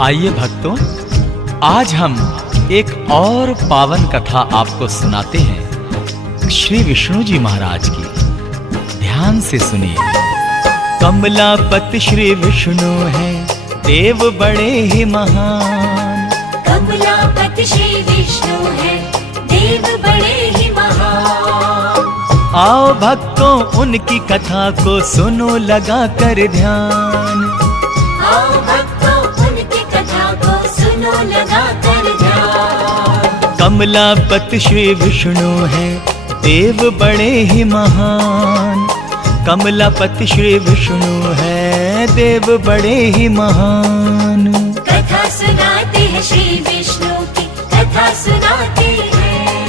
आइए भक्तों, आज हम एक और पावन कथा आपको सुनाते हैं श्री विष्णु जी महाराज की। ध्यान से सुनिए। कमलापति श्री विष्णु हैं, देव बड़े ही महान। कमलापति श्री विष्णु हैं, देव बड़े ही महान। आओ भक्तों, उनकी कथा को सुनो लगा कर ध्यान। आओ भक्तों, उनकी कथा को सुनो लगा कर ध्यान। कमलापति श्री विष्णु हैं, देव बड़े ही महान। कमलापति श्री विष्णु हैं, देव बड़े ही महान। कथा सुनाते हैं श्री विष्णु की, कथा सुनाते हैं।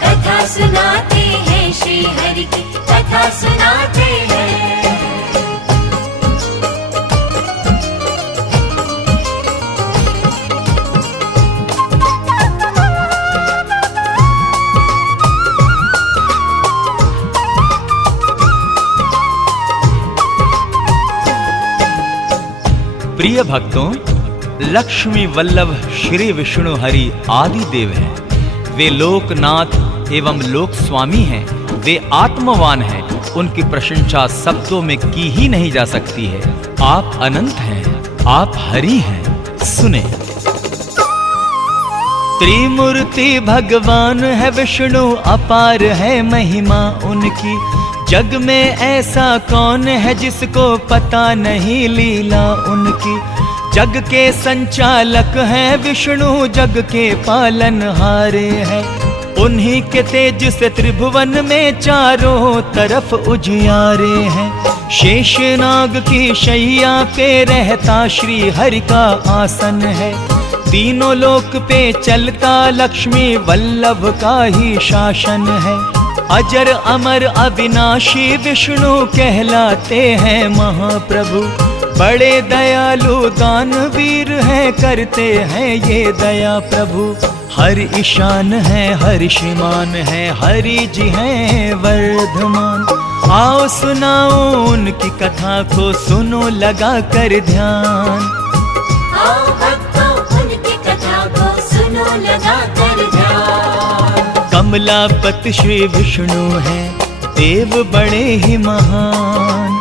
कथा सुनाते हैं श्री हरि की, कथा सुनाते हैं। प्रिय भक्तों, लक्ष्मी वल्लभ श्री विष्णु हरि आदि देव हैं। वे लोकनाथ एवं लोक स्वामी हैं। वे आत्मवान हैं। उनकी प्रशंसा शब्दों में की ही नहीं जा सकती है। आप अनंत हैं, आप हरि हैं। सुने। त्रिमूर्ति भगवान है विष्णु, अपार है महिमा उनकी। जग में ऐसा कौन है जिसको पता नहीं लीला उनकी। जग के संचालक हैं विष्णु, जग के पालनहारे हैं। उन्हीं के तेज से त्रिभुवन में चारों तरफ उजियारे हैं। शेषनाग की शैया पे रहता श्री हरि का आसन है। तीनों लोक पे चलता लक्ष्मी वल्लभ का ही शासन है। अजर अमर अविनाशी विष्णु कहलाते हैं महाप्रभु। बड़े दयालु दानवीर हैं, करते हैं ये दया प्रभु। हर ईशान है, हर श्रीमान है, हरि जी हैं वर्धमान। आओ सुनाओ उनकी कथा को, सुनो लगा कर ध्यान। आओ भक्तों, उनकी कथा को सुनो लगा कर ध्यान। कमलापति श्री विष्णु हैं, देव बड़े ही महान।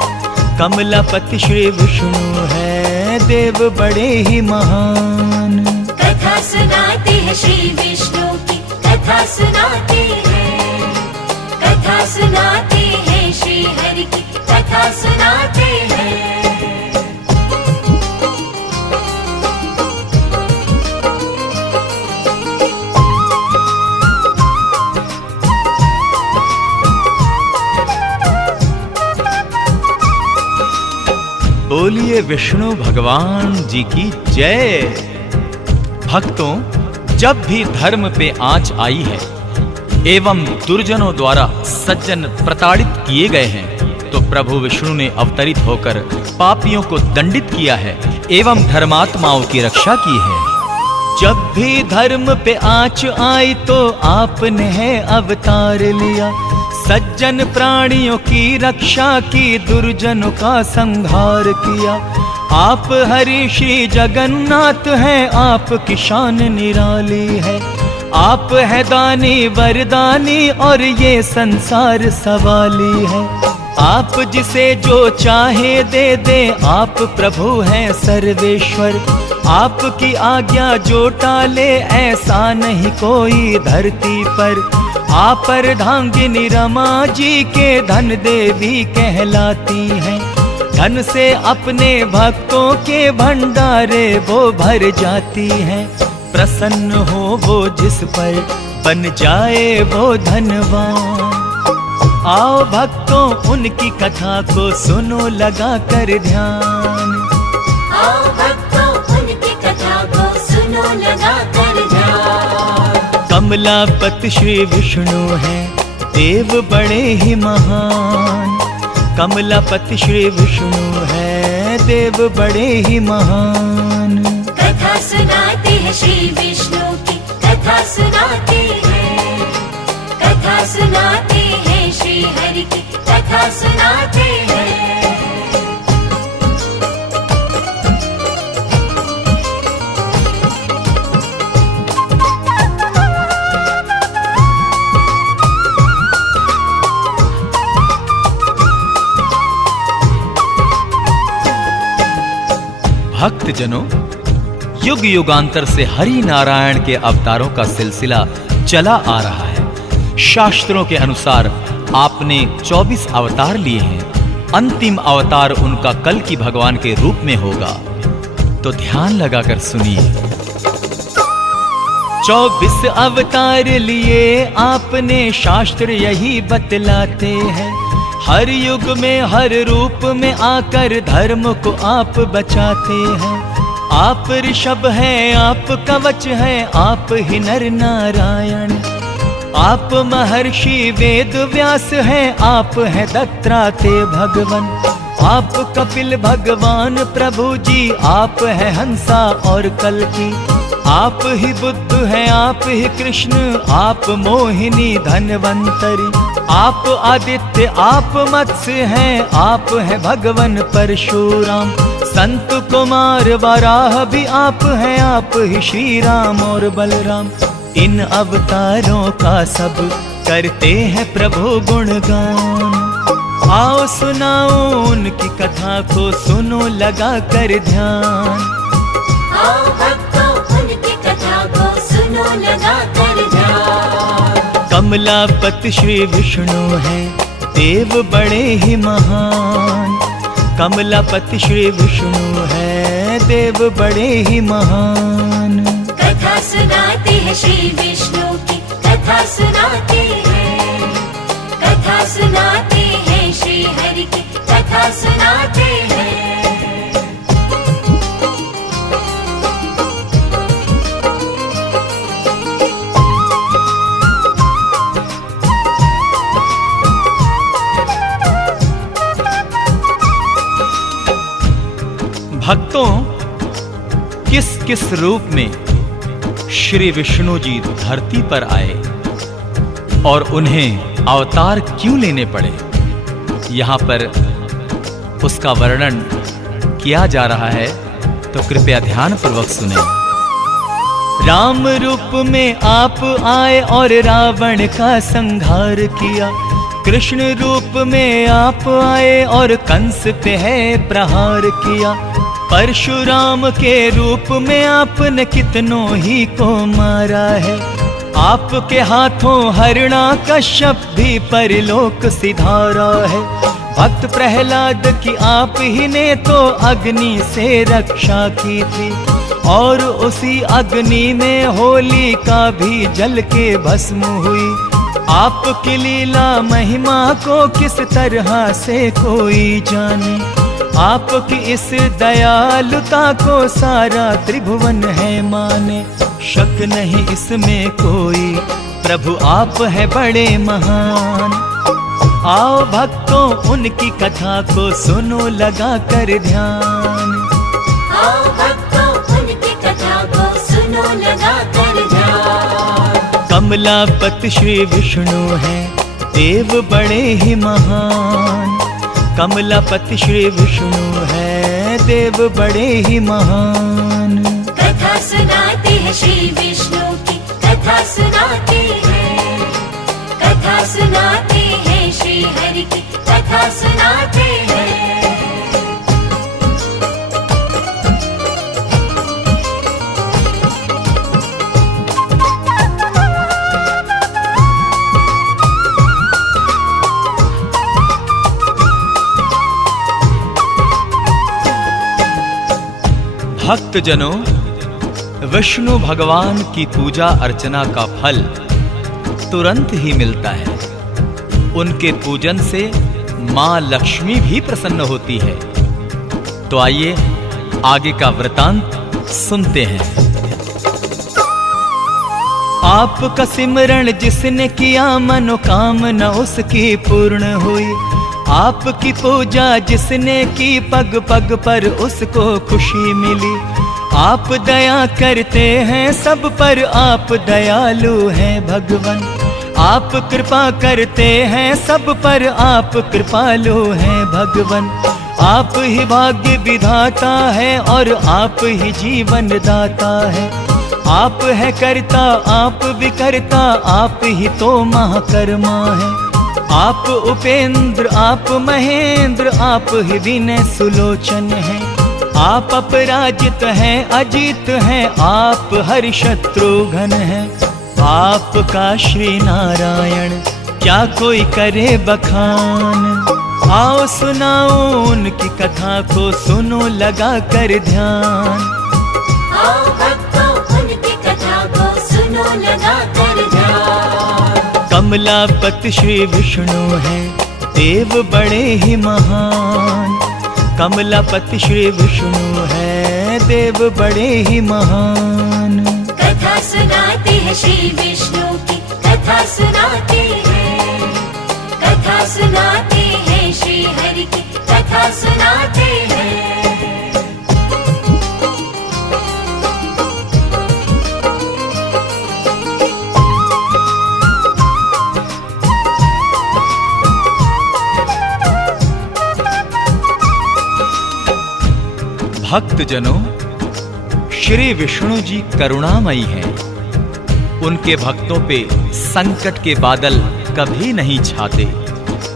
कमलापति श्री विष्णु हैं, देव बड़े ही महान। कथा सुनाते हैं श्री विष्णु की, कथा सुनाते हैं। कथा सुनाते हैं श्री हरि की, कथा सुनाते हैं। बोलिए विष्णु भगवान जी की जय। भक्तों, जब भी धर्म पे आंच आई है एवं दुर्जनों द्वारा सज्जन प्रताड़ित किए गए हैं, तो प्रभु विष्णु ने अवतरित होकर पापियों को दंडित किया है एवं धर्मात्माओं की रक्षा की है। जब भी धर्म पे आंच आई तो आपने है अवतार लिया। सज्जन प्राणियों की रक्षा की, दुर्जनों का संहार किया। आप हरि श्री जगन्नाथ हैं, आपकी शान निराली है। आप है दानी वरदानी और ये संसार सवाली है। आप जिसे जो चाहे दे दे, आप प्रभु हैं सर्वेश्वर। आपकी आज्ञा जो टाले, ऐसा नहीं कोई धरती पर। आप अर्धांगिनी रमा जी के धन देवी कहलाती हैं। धन से अपने भक्तों के भंडारे वो भर जाती हैं। प्रसन्न हो वो जिस पर, बन जाए वो धनवान। आओ भक्तों, उनकी कथा को सुनो लगा कर ध्यान। आओ भक्तों, उनकी कथा को सुनो लगा कर ध्यान। कमलापति श्री विष्णु हैं, देव बड़े ही महान। कमलापति श्री विष्णु हैं, देव बड़े ही महान। कथा सुनाते हैं श्री विष्णु की, कथा सुनाते हैं। कथा सुनाते हैं श्री हरि की, कथा सुनाते हैं। भक्त जनों, युग युगांतर से हरि नारायण के अवतारों का सिलसिला चला आ रहा है। शास्त्रों के अनुसार आपने 24 अवतार लिए हैं। अंतिम अवतार उनका कल की भगवान के रूप में होगा। तो ध्यान लगाकर सुनिए। 24 अवतार लिए आपने, शास्त्र यही बतलाते हैं। हर युग में हर रूप में आकर धर्म को आप बचाते हैं। आप ऋषभ हैं, आप कवच हैं, आप ही नर नारायण। आप महर्षि वेद व्यास हैं, आप हैं दत्तात्रेय भगवान। आप कपिल भगवान प्रभु जी, आप हैं हंसा और कल्की। आप ही बुद्ध हैं, आप ही कृष्ण, आप मोहिनी धन्वंतरी। आप आदित्य, आप मत्स्य हैं, आप हैं भगवान परशुराम। संत कुमार वराह भी आप हैं, आप ही श्री राम और बलराम। इन अवतारों का सब करते हैं प्रभु गुणगान। आओ सुनाओ उनकी कथा को, सुनो लगा कर ध्यान। आओ भक्तों उनकी कथा को सुनो लगा कर ध्यान। कमलापति श्री विष्णु हैं, देव बड़े ही महान। कमलापति श्री विष्णु हैं, देव बड़े ही महान। कथा सुनाते हैं श्री विष्णु की, कथा सुनाते हैं। कथा सुनाते हैं श्री हरि की, कथा सुनाते हैं। भक्तों, किस किस रूप में श्री विष्णु जी धरती पर आए और उन्हें अवतार क्यों लेने पड़े, यहाँ पर उसका वर्णन किया जा रहा है। तो कृपया ध्यान पूर्वक सुने। राम रूप में आप आए और रावण का संहार किया। कृष्ण रूप में आप आए और कंस पे है प्रहार किया। परशुराम के रूप में आपने कितनों ही को मारा है। आपके हाथों हिरण्यकश्यप भी परलोक सिधारा है। भक्त प्रहलाद की आप ही ने तो अग्नि से रक्षा की थी, और उसी अग्नि में होलिका भी जल के भस्म हुई। आपकी लीला महिमा को किस तरह से कोई जाने। आपकी इस दयालुता को सारा त्रिभुवन है माने। शक नहीं इसमें कोई, प्रभु आप है बड़े महान। आओ भक्तों उनकी कथा को सुनो लगा कर ध्यान। आओ भक्तों उनकी कथा को सुनो लगा कर ध्यान। कमलापति श्री विष्णु हैं, देव बड़े ही महान। कमलापति श्री विष्णु हैं, देव बड़े ही महान। कथा सुनाते हैं श्री विष्णु की, कथा सुनाते हैं। कथा सुनाते हैं श्री हरि की, कथा सुनाते हैं। भक्त जनों, विष्णु भगवान की पूजा अर्चना का फल तुरंत ही मिलता है। उनके पूजन से मां लक्ष्मी भी प्रसन्न होती है। तो आइए आगे का वृतांत सुनते हैं। आपका सिमरण जिसने किया, मनोकामना उसकी पूर्ण हुई। आपकी पूजा जिसने की, पग पग पर उसको खुशी मिली। आप दया करते हैं सब पर, आप दयालु हैं भगवान। आप कृपा करते हैं सब पर, आप कृपालु हैं भगवान। आप ही भाग्य विधाता है और आप ही जीवन दाता है। आप है करता, आप विकर्ता, आप ही तो महाकर्मा है। आप उपेंद्र, आप महेंद्र, आप ही विनय सुलोचन है। आप अपराजित हैं, अजीत हैं, आप हरि शत्रुघ्न हैं। आपका श्री नारायण क्या कोई करे बखान। आओ सुनाओ उनकी कथा को, सुनो लगा कर ध्यान। आओ भक्तों उनकी कथा को सुनो लगा कर ध्यान। कमलापति श्री विष्णु हैं, देव बड़े ही महान। कमलापति श्री विष्णु हैं, देव बड़े ही महान। कथा सुनाते हैं श्री विष्णु की, कथा सुनाते हैं। कथा सुनाते हैं श्री हरि की, कथा सुनाते हैं। भक्तजनों, श्री विष्णु जी करुणामयी हैं। उनके भक्तों पे संकट के बादल कभी नहीं छाते।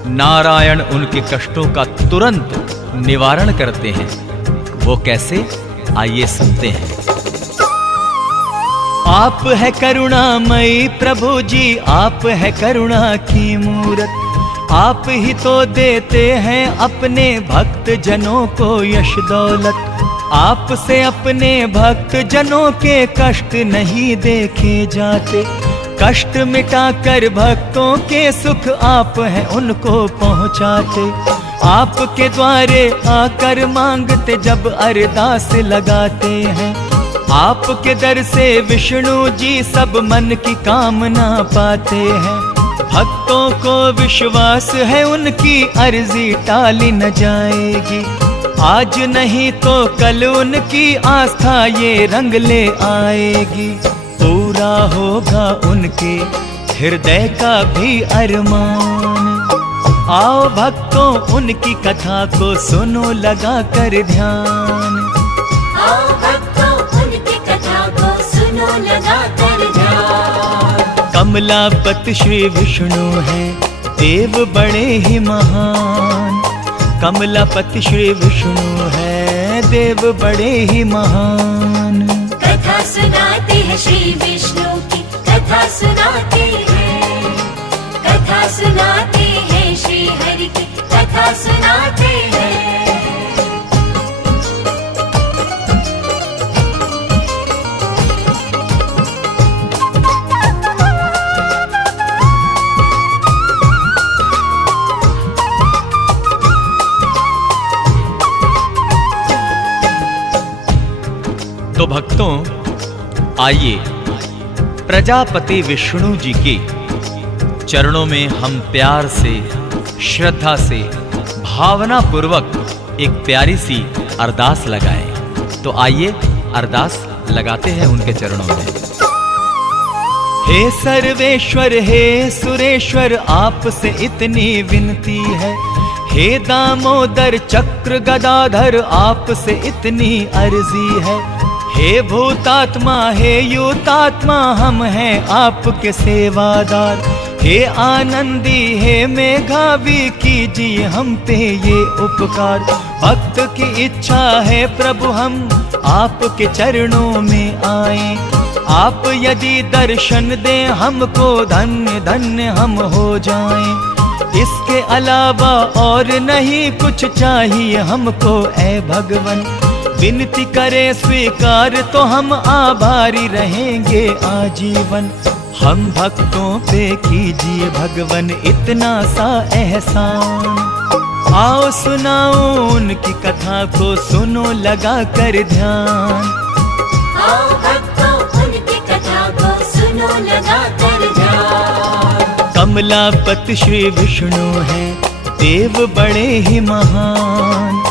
नारायण उनके कष्टों का तुरंत निवारण करते हैं। वो कैसे, आइए सुनते हैं। आप है करुणामयी प्रभु जी, आप है करुणा की मूरत। आप ही तो देते हैं अपने भक्त जनों को यश दौलत। आपसे अपने भक्त जनों के कष्ट नहीं देखे जाते। कष्ट मिटाकर भक्तों के सुख आप हैं उनको पहुंचाते। आपके द्वारे आकर मांगते जब अरदास लगाते हैं। आपके दर से विष्णु जी सब मन की कामना पाते हैं। भक्तों को विश्वास है उनकी अर्जी टाली न जाएगी। आज नहीं तो कल उनकी आस्था ये रंग ले आएगी। पूरा होगा उनके हृदय का भी अरमान। आओ भक्तों उनकी कथा को सुनो लगा कर ध्यान। आओ भक्तों उनकी कथा को सुनो लगा कर ध्यान। कमलापति श्री विष्णु हैं, देव बड़े ही महान। कमलापति श्री विष्णु हैं, देव बड़े ही महान। कथा सुनाते हैं श्री विष्णु की, कथा सुनाते हैं। कथा सुनाते हैं श्री हरि की, कथा सुनाते हैं। तो भक्तों, आइए प्रजापति विष्णु जी के चरणों में हम प्यार से, श्रद्धा से, भावना पूर्वक एक प्यारी सी अरदास लगाएं। तो आइए अरदास लगाते हैं उनके चरणों में। हे सर्वेश्वर, हे सुरेश्वर, आपसे इतनी विनती है। हे दामोदर चक्र गदाधर, आपसे इतनी अर्जी है। हे भूतात्मा, हे यूतात्मा, हम हैं आपके सेवादार। हे आनंदी, हे मेघावी, कीजिए हम पे ये उपकार। भक्त की इच्छा है प्रभु हम आपके चरणों में आए। आप यदि दर्शन दें हमको, धन्य धन्य हम हो जाएं। इसके अलावा और नहीं कुछ चाहिए हमको ऐ भगवन। विनती करे स्वीकार तो हम आभारी रहेंगे आजीवन। हम भक्तों पे कीजिए भगवन इतना सा एहसान। आओ सुनाओ उनकी कथा को, सुनो लगा कर ध्यान। आओ भक्तों उनकी कथा को सुनो लगा कर ध्यान। कमलापति श्री विष्णु हैं, देव बड़े ही महान।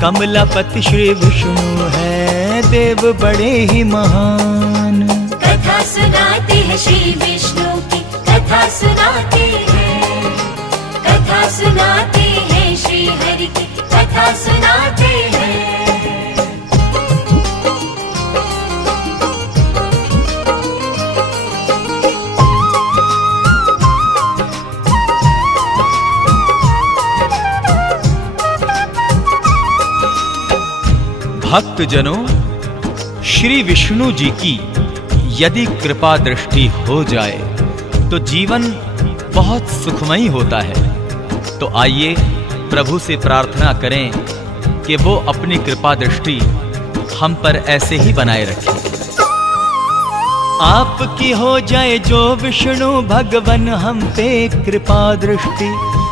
कमलापति श्री विष्णु हैं, देव बड़े ही महान। कथा सुनाते हैं श्री विष्णु की, कथा सुनाते हैं। कथा सुनाते हैं श्री हरि की, कथा सुनाते हैं। भक्तजनों, श्री विष्णु जी की यदि कृपा दृष्टि हो जाए तो जीवन बहुत सुखमयी होता है। तो आइए प्रभु से प्रार्थना करें कि वो अपनी कृपा दृष्टि हम पर ऐसे ही बनाए रखें। आपकी हो जाए जो विष्णु भगवन हम पे कृपा दृष्टि,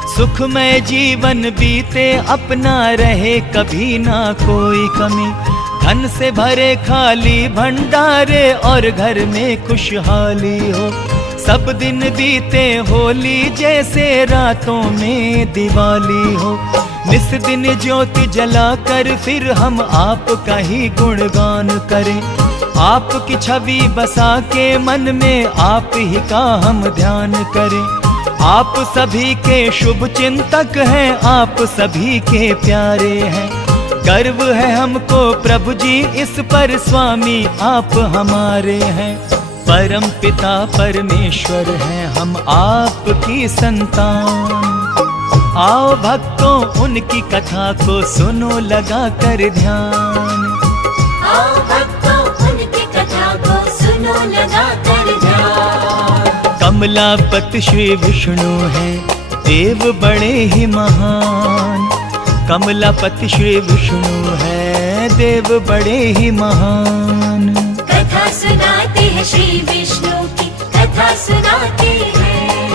सुखमय जीवन बीते अपना रहे कभी ना कोई कमी। धन से भरे खाली भंडारे और घर में खुशहाली हो, सब दिन बीते होली जैसे रातों में दिवाली हो। निस दिन ज्योति जलाकर फिर हम आपका ही गुणगान करें, आपकी छवि बसा के मन में आप ही का हम ध्यान करें। आप सभी के शुभ चिंतक हैं, आप सभी के प्यारे हैं। गर्व है हमको प्रभु जी इस पर, स्वामी आप हमारे हैं। परम पिता परमेश्वर हैं हम आपकी संतान। आओ भक्तों उनकी कथा को सुनो लगा कर ध्यान। आओ भक्तों उनकी कथा को सुनो लगा कर ध्यान। कमलापति श्री विष्णु हैं देव बड़े ही महान। कमलापति श्री विष्णु हैं देव बड़े ही महान। कथा सुनाते हैं श्री विष्णु की, कथा सुनाते हैं।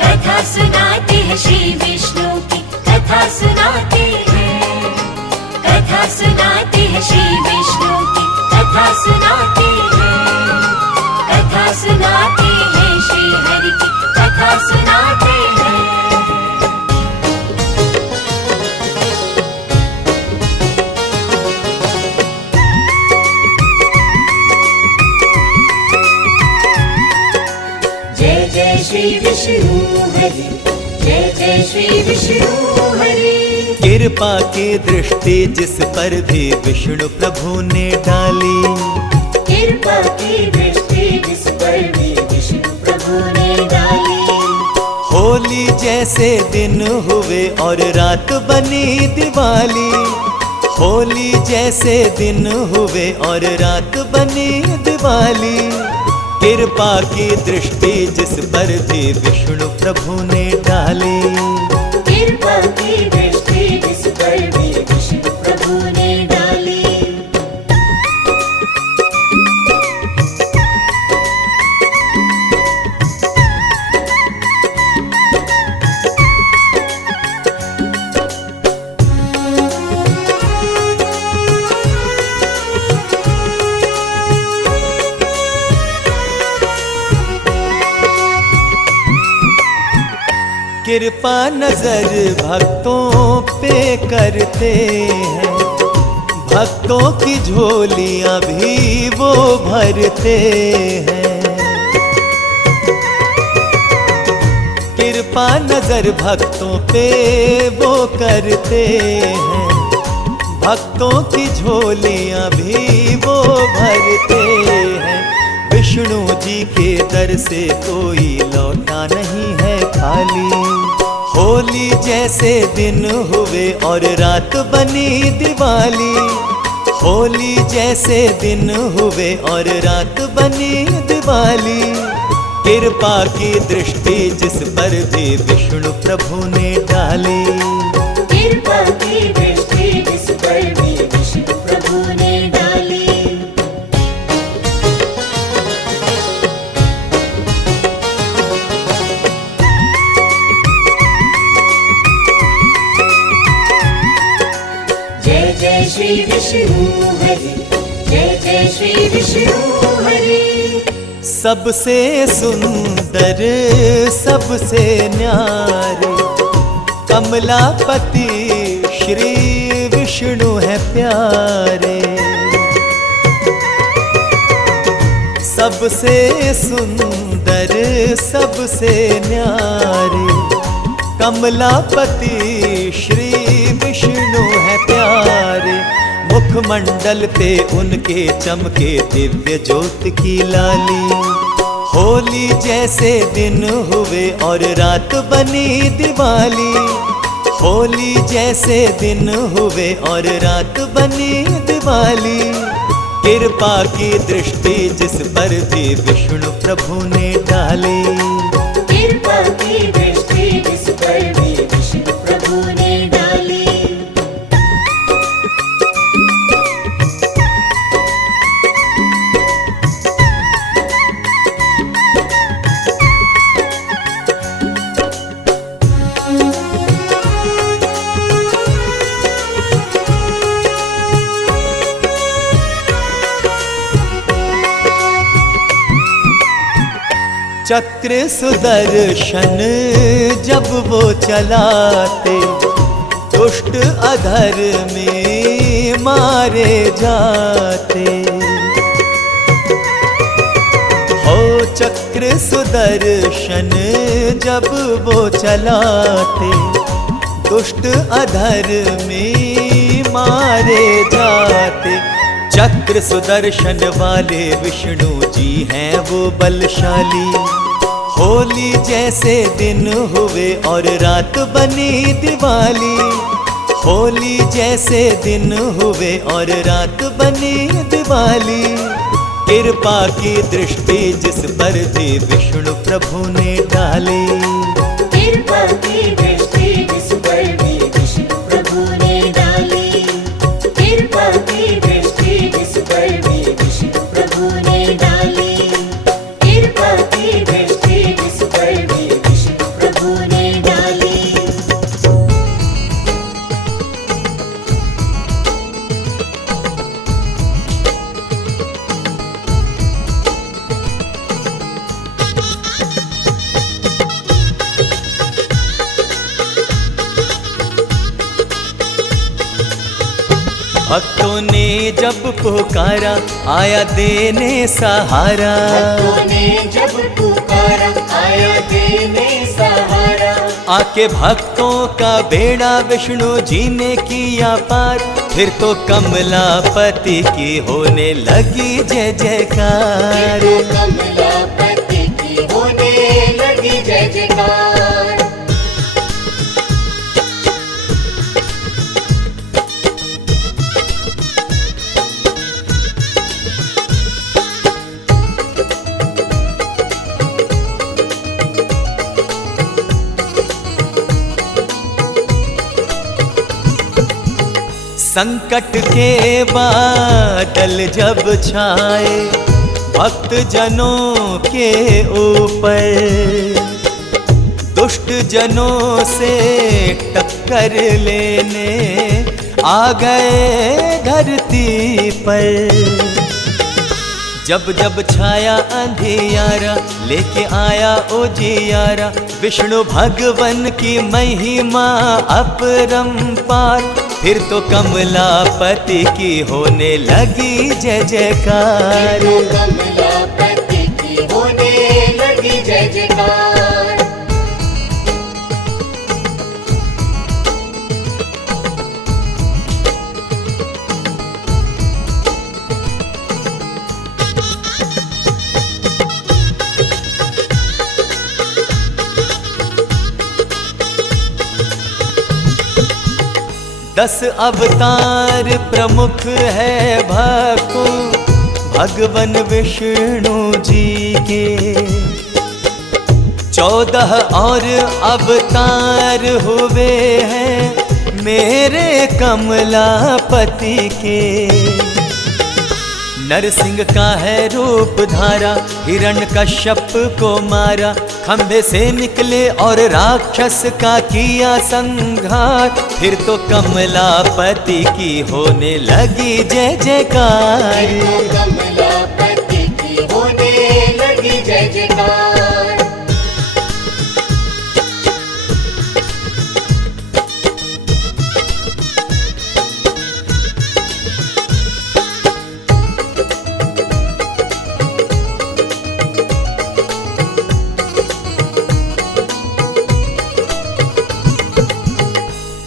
कथा सुनाते हैं श्री विष्णु की, कथा सुनाते हैं। कथा सुनाते हैं श्री विष्णु की, कथा सुनाते हैं। कथा सुनाते हैं श्री हरि की, कथा सुनाते हैं। जय जय श्री विष्णु हरि, जय जय श्री विष्णु हरि। कृपा की दृष्टि जिस पर भी विष्णु प्रभु ने डाली, कृपा की दृष्टि जिस पर भी विष्णु प्रभु ने डाली। होली जैसे दिन हुए और रात बनी दिवाली। होली जैसे दिन हुए और रात बनी दिवाली। कृपा की दृष्टि जिस पर भी विष्णु प्रभु ने डाली। कृपा की दृष्टि जिस पर भी विष्णु प्रभु ने डाली। कृपा नजर भक्तों पे करते हैं, भक्तों की झोलियां भी वो भरते हैं। कृपा नजर भक्तों पे वो करते हैं, भक्तों की झोलियां भी वो भरते हैं। विष्णु जी के दर से कोई लौटा नहीं है खाली। होली जैसे दिन हुए और रात बनी दिवाली। होली जैसे दिन हुए और रात बनी दिवाली। कृपा की दृष्टि जिस पर भी विष्णु प्रभु ने डाली। कृपा की दृष्टि जिस पर भी विष्णु प्रभु ने डाली। जय जय श्री विष्णु हरि, जय जय श्री विष्णु हरि। सबसे सुंदर सबसे न्यारे कमलापति श्री विष्णु है प्यारे। सबसे सुंदर सबसे न्यारे कमलापति श्री विष्णु है प्यारे। मुखमंडल पे उनके चमके दिव्य ज्योत की लाली। होली जैसे दिन हुए और रात बनी दिवाली। होली जैसे दिन हुए और रात बनी दिवाली। दिवाली। कृपा की दृष्टि जिस पर भी विष्णु प्रभु ने डाली। कृपा की दृष्टि जिस पर भी विष्णु प्रभु ने डाली। चक्र सुदर्शन जब वो चलाते, दुष्ट अधर में मारे जाते। हो चक्र सुदर्शन जब वो चलाते, दुष्ट अधर में मारे जाते। चक्र सुदर्शन वाले विष्णु जी हैं वो बलशाली। होली जैसे दिन हुए और रात बनी दिवाली। होली जैसे दिन हुए और रात बनी दिवाली। कृपा की दृष्टि जिस पर भी विष्णु प्रभु ने डाली। कृपा की दृष्टि जिस पर भी विष्णु प्रभु ने डाली। कृपा की दृष्टि जिस पर भी विष्णु प्रभु ने डाली। कृपा की दृष्टि जिस पर भी विष्णु प्रभु ने डाली। भक्तों ने जब पुकारा आया देने सहारा। भक्तों ने जब पुकारा आया देने सहारा। आके भक्तों का बेड़ा विष्णु जी ने किया पार। फिर तो कमलापति की होने लगी जय जयकार। कमलापति की होने लगी जय जयकार। संकट के बादल जब छाए भक्त जनों के ऊपर, दुष्ट जनों से टक्कर लेने आ गए धरती पर। जब जब छाया अंधियारा लेके आया उजियारा। विष्णु भगवन की महिमा अपरंपार। फिर तो कमलापति की होने लगी जय जयकार। कमलापति की होने लगी जय जयकार। दस अवतार प्रमुख है भक्तों भगवन विष्णु जी के। 14 और अवतार हुए हैं मेरे कमलापति के। नरसिंह का है रूप धारा, हिरण्यकश्यप को मारा। खंभे से निकले और राक्षस का किया संहार। फिर तो कमलापति की होने लगी जय जयकार। कमलापति की होने लगी जय जयकार।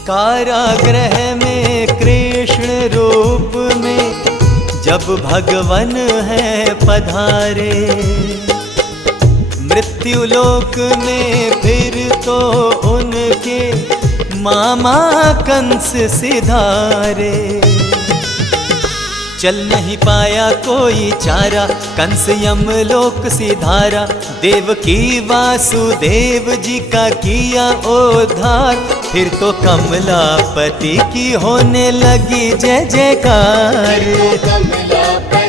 कारागृह में कृष्ण रूप में जब भगवन है पधारे। मृत्युलोक में फिर तो उनके मामा कंस सिधारे। चल नहीं पाया कोई चारा, कंस यमलोक सिधारा, देवकी वासुदेव जी का किया उद्धार। फिर तो कमलापति की होने लगी जय जयकार। कमलापति